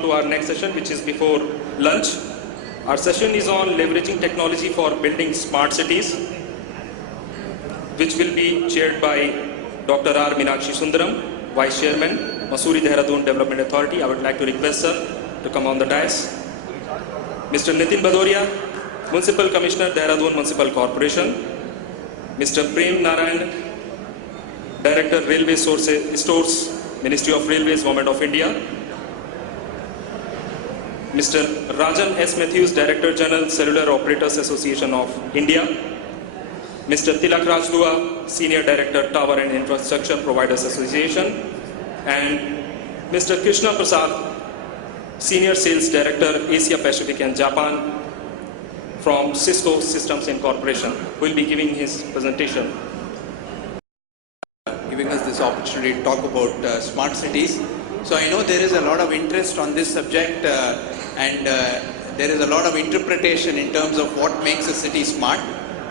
on to our next session, which is before lunch. Our session is on leveraging technology for building smart cities, which will be chaired by Dr. R. Meenakshi Sundaram, Vice Chairman, Mussoorie Dehradun Development Authority. I would like to request sir to come on the dais. Mr. Nitin Bhadoria, Municipal Commissioner, Dehradun Municipal Corporation. Mr. Prem Narayan, Director, Railway Stores, Ministry of Railways, Government of India. Mr. Rajan S. Matthews, Director General, Cellular Operators Association of India. Mr. Tilak Rajdua, Senior Director, Tower and Infrastructure Providers Association. And Mr. Krishna Prasad, Senior Sales Director, Asia Pacific and Japan from Cisco Systems Incorporation, who will be giving his presentation. Giving us this opportunity to talk about smart cities. So I know there is a lot of interest on this subject and there is a lot of interpretation in terms of what makes a city smart.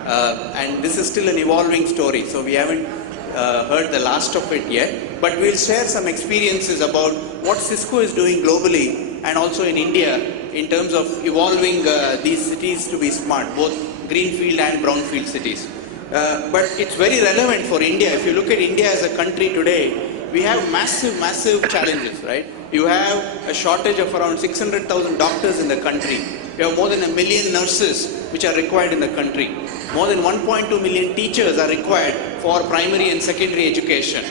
And this is still an evolving story, so we haven't heard the last of it yet. But we'll share some experiences about what Cisco is doing globally and also in India in terms of evolving these cities to be smart, both greenfield and brownfield cities. But it's very relevant for India. If you look at India as a country today, we have massive challenges, right? You have a shortage of around 600,000 doctors in the country. You have more than 1 million nurses which are required in the country. More than 1.2 million teachers are required for primary and secondary education.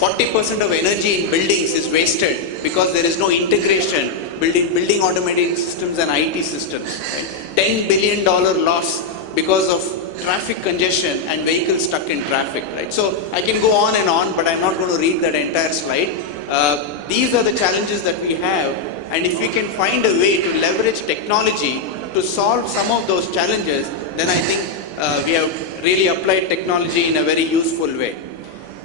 40% of energy in buildings is wasted because there is no integration, building automating systems and IT systems. Right? $10 billion loss because of traffic congestion and vehicles stuck in traffic, right? So I can go on and on, but I'm not going to read that entire slide. These are the challenges that we have, and if we can find a way to leverage technology to solve some of those challenges, then I think we have really applied technology in a very useful way.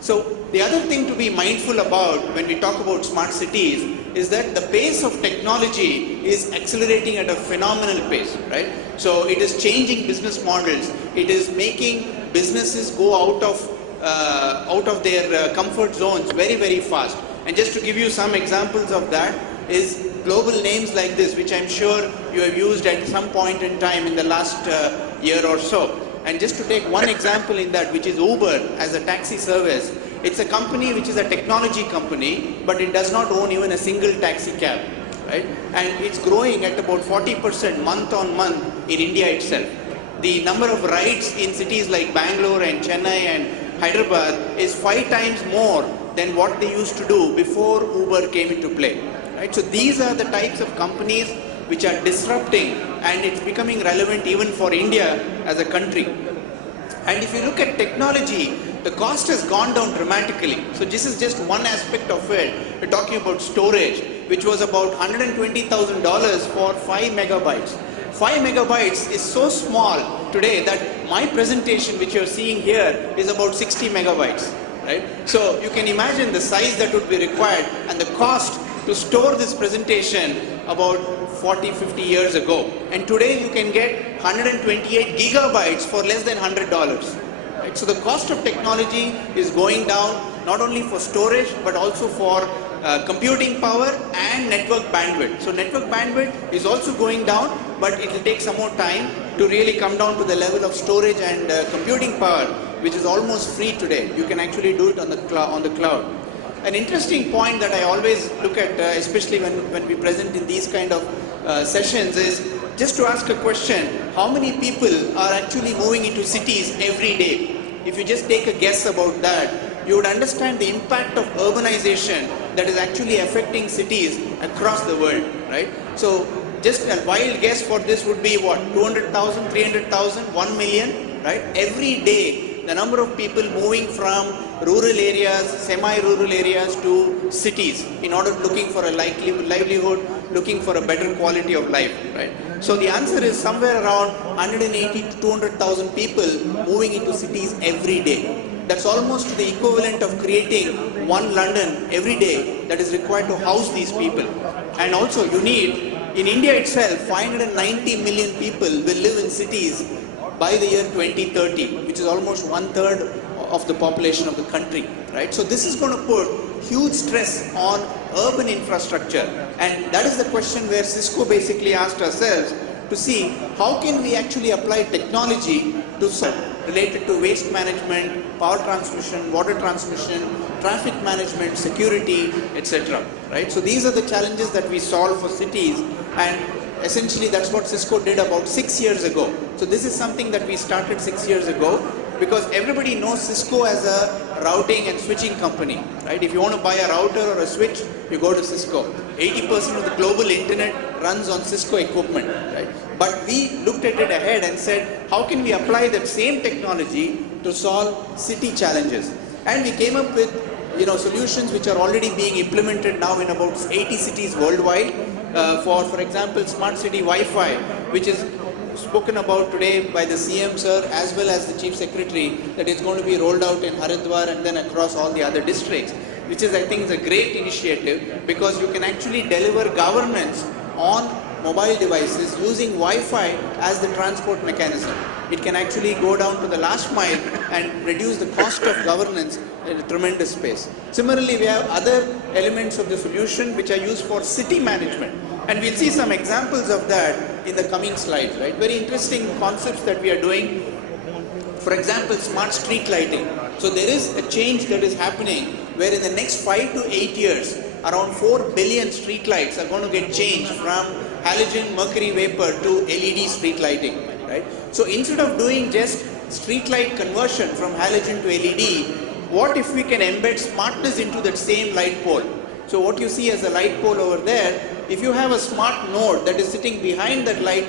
So the other thing to be mindful about when we talk about smart cities is that the pace of technology is accelerating at a phenomenal pace, right? So it is changing business models. It is making businesses go out of their comfort zones very fast. And just to give you some examples of that is global names like this, which I'm sure you have used at some point in time in the last year or so. And just to take one example in that, which is Uber as a taxi service. It's a company which is a technology company, but it does not own even a single taxi cab, right? And it's growing at about 40% month on month in India itself. The number of rides in cities like Bangalore and Chennai and Hyderabad is 5 times more than what they used to do before Uber came into play, right? So these are the types of companies which are disrupting, and it's becoming relevant even for India as a country. And if you look at technology, the cost has gone down dramatically. So this is just one aspect of it. We're talking about storage, which was about $120,000 for 5 megabytes. 5 megabytes is so small today that my presentation, which you're seeing here, is about 60 megabytes, right? So you can imagine the size that would be required and the cost to store this presentation about 40-50 years ago. And today you can get 128 gigabytes for less than $100. Right? So the cost of technology is going down, not only for storage but also for computing power and network bandwidth. So network bandwidth is also going down, but it will take some more time to really come down to the level of storage and computing power, which is almost free today. You can actually do it on the cloud. An interesting point that I always look at, especially when we present in these kind of sessions, is just to ask a question: how many people are actually moving into cities every day? If you just take a guess about that, you would understand the impact of urbanization that is actually affecting cities across the world, right? So just a wild guess for this would be what? 200,000, 300,000, 1 million, right? Every day, the number of people moving from rural areas, semi-rural areas to cities in order looking for a livelihood, looking for a better quality of life, right? So the answer is somewhere around 180 to 200,000 people moving into cities every day. That's almost the equivalent of creating one London every day that is required to house these people. And also you need, in India itself, 590 million people will live in cities by the year 2030, which is almost 1/3 of the population of the country, right? So this is going to put huge stress on urban infrastructure. And that is the question where Cisco basically asked ourselves to see how can we actually apply technology to solve related to waste management, power transmission, water transmission, traffic management, security, etc. Right? So these are the challenges that we solve for cities, and essentially that's what Cisco did about 6 years ago. So this is something that we started 6 years ago, because everybody knows Cisco as a routing and switching company, right? If you want to buy a router or a switch, you go to Cisco. 80% of the global internet runs on Cisco equipment, right? But we looked at it ahead and said, how can we apply that same technology to solve city challenges? And we came up with solutions which are already being implemented now in about 80 cities worldwide. For example, Smart City Wi-Fi, which is spoken about today by the CM sir as well as the Chief Secretary, that it's going to be rolled out in Haridwar and then across all the other districts, which is, I think, is a great initiative, because you can actually deliver governance on mobile devices using Wi-Fi as the transport mechanism. It can actually go down to the last mile and reduce the cost of governance in a tremendous space. Similarly, we have other elements of the solution which are used for city management. And we'll see some examples of that in the coming slides, right? Very interesting concepts that we are doing. For example, smart street lighting. So there is a change that is happening where in the next 5 to 8 years, around 4 billion street lights are going to get changed from halogen mercury vapor to LED street lighting, right? So instead of doing just street light conversion from halogen to LED, what if we can embed smartness into that same light pole? So what you see as a light pole over there, if you have a smart node that is sitting behind that light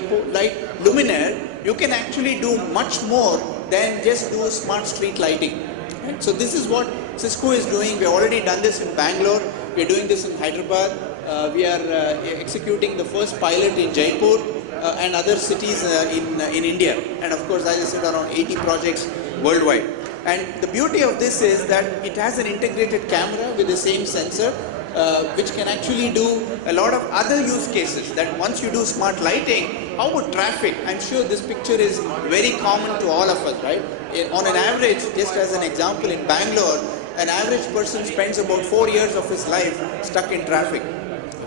luminaire, you can actually do much more than just do smart street lighting. Right? So this is what Cisco is doing. We have already done this in Bangalore. We are doing this in Hyderabad. We are executing the first pilot in Jaipur and other cities in India. And of course, as I said, around 80 projects worldwide. And the beauty of this is that it has an integrated camera with the same sensor, which can actually do a lot of other use cases. That once you do smart lighting, how about traffic? I'm sure this picture is very common to all of us, right? On an average, just as an example, in Bangalore, an average person spends about 4 years of his life stuck in traffic.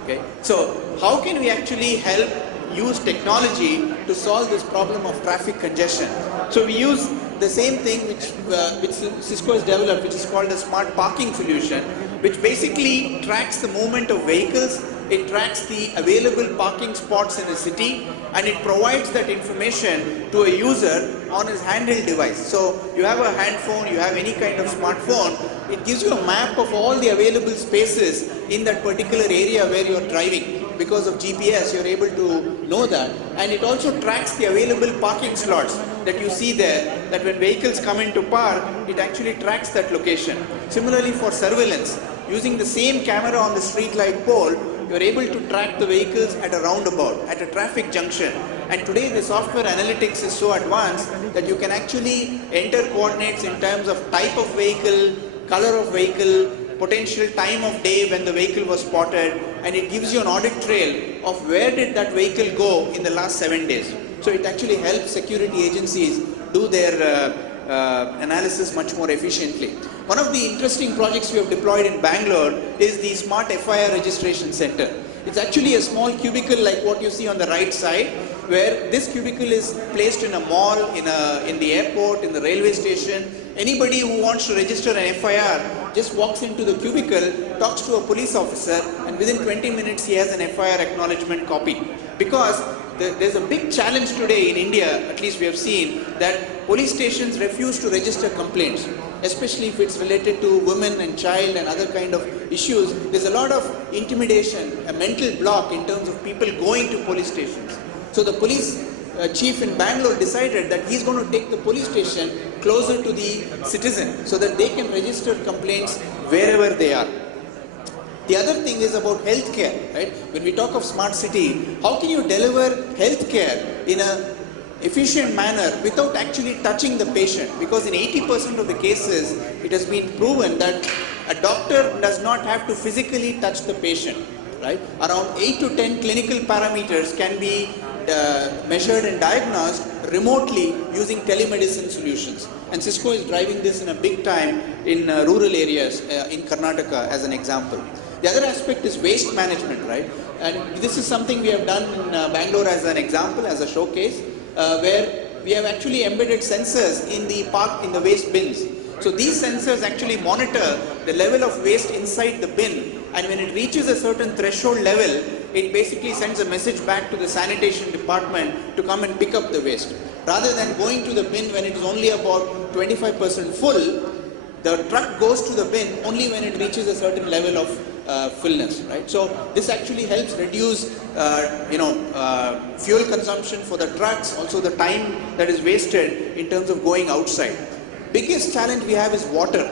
Okay, so how can we actually help use technology to solve this problem of traffic congestion? So we use the same thing which Cisco has developed, which is called a smart parking solution, which basically tracks the movement of vehicles. It tracks the available parking spots in a city, and it provides that information to a user on his handheld device. So you have a handphone, you have any kind of smartphone, it gives you a map of all the available spaces in that particular area where you are driving. Because of GPS, you are able to know that. And it also tracks the available parking slots that you see there, that when vehicles come into park, it actually tracks that location. Similarly for surveillance, using the same camera on the street light pole, you are able to track the vehicles at a roundabout, at a traffic junction. And today the software analytics is so advanced that you can actually enter coordinates in terms of type of vehicle, color of vehicle, potential time of day when the vehicle was spotted, and it gives you an audit trail of where did that vehicle go in the last 7 days. So it actually helps security agencies do their analysis much more efficiently. One of the interesting projects we have deployed in Bangalore is the Smart FIR Registration Center. It's actually a small cubicle like what you see on the right side, where this cubicle is placed in a mall, in the airport, in the railway station. Anybody who wants to register an FIR just walks into the cubicle, talks to a police officer, and within 20 minutes he has an FIR acknowledgement copy. Because there's a big challenge today in India, at least we have seen, that police stations refuse to register complaints, especially if it's related to women and child and other kind of issues. There's a lot of intimidation, a mental block in terms of people going to police stations. So the police chief in Bangalore decided that he's going to take the police station closer to the citizen so that they can register complaints wherever they are. The other thing is about healthcare, right? When we talk of smart city, how can you deliver healthcare in an efficient manner without actually touching the patient? Because in 80% of the cases, it has been proven that a doctor does not have to physically touch the patient, right? Around 8 to 10 clinical parameters can be measured and diagnosed remotely using telemedicine solutions. And Cisco is driving this in a big time in rural areas in Karnataka as an example. The other aspect is waste management, right? And this is something we have done in Bangalore as an example, as a showcase, where we have actually embedded sensors in the waste bins. So these sensors actually monitor the level of waste inside the bin, and when it reaches a certain threshold level, it basically sends a message back to the sanitation department to come and pick up the waste. Rather than going to the bin when it is only about 25% full, the truck goes to the bin only when it reaches a certain level of fullness, right? So this actually helps reduce, fuel consumption for the trucks, also the time that is wasted in terms of going outside. Biggest challenge we have is water.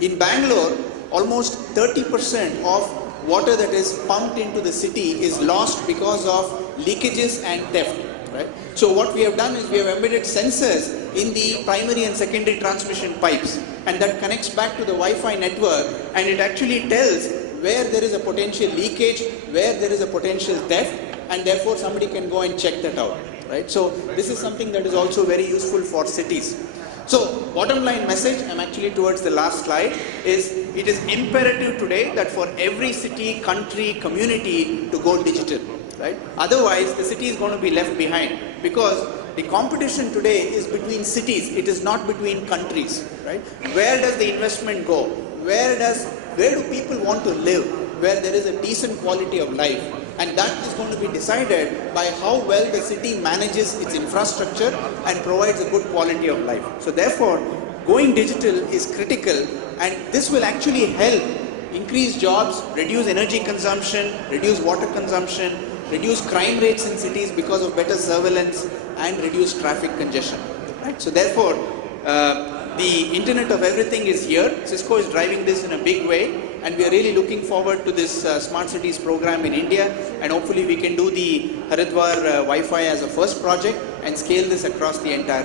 In Bangalore, almost 30% of water that is pumped into the city is lost because of leakages and theft, right? So what we have done is we have embedded sensors in the primary and secondary transmission pipes, and that connects back to the Wi-Fi network, and it actually tells where there is a potential leakage, where there is a potential theft, and therefore somebody can go and check that out, right? So this is something that is also very useful for cities. So bottom line message, I'm actually towards the last slide, is it is imperative today that for every city, country, community to go digital, right? Otherwise the city is going to be left behind, because the competition today is between cities, it is not between countries, right? Where does the investment go? Where do people want to live, where there is a decent quality of life? And that is going to be decided by how well the city manages its infrastructure and provides a good quality of life. So therefore, going digital is critical, and this will actually help increase jobs, reduce energy consumption, reduce water consumption, reduce crime rates in cities because of better surveillance, and reduce traffic congestion. Right? So therefore, the Internet of Everything is here. Cisco is driving this in a big way, and we are really looking forward to this Smart Cities program in India, and hopefully we can do the Haridwar Wi-Fi as a first project and scale this across the entire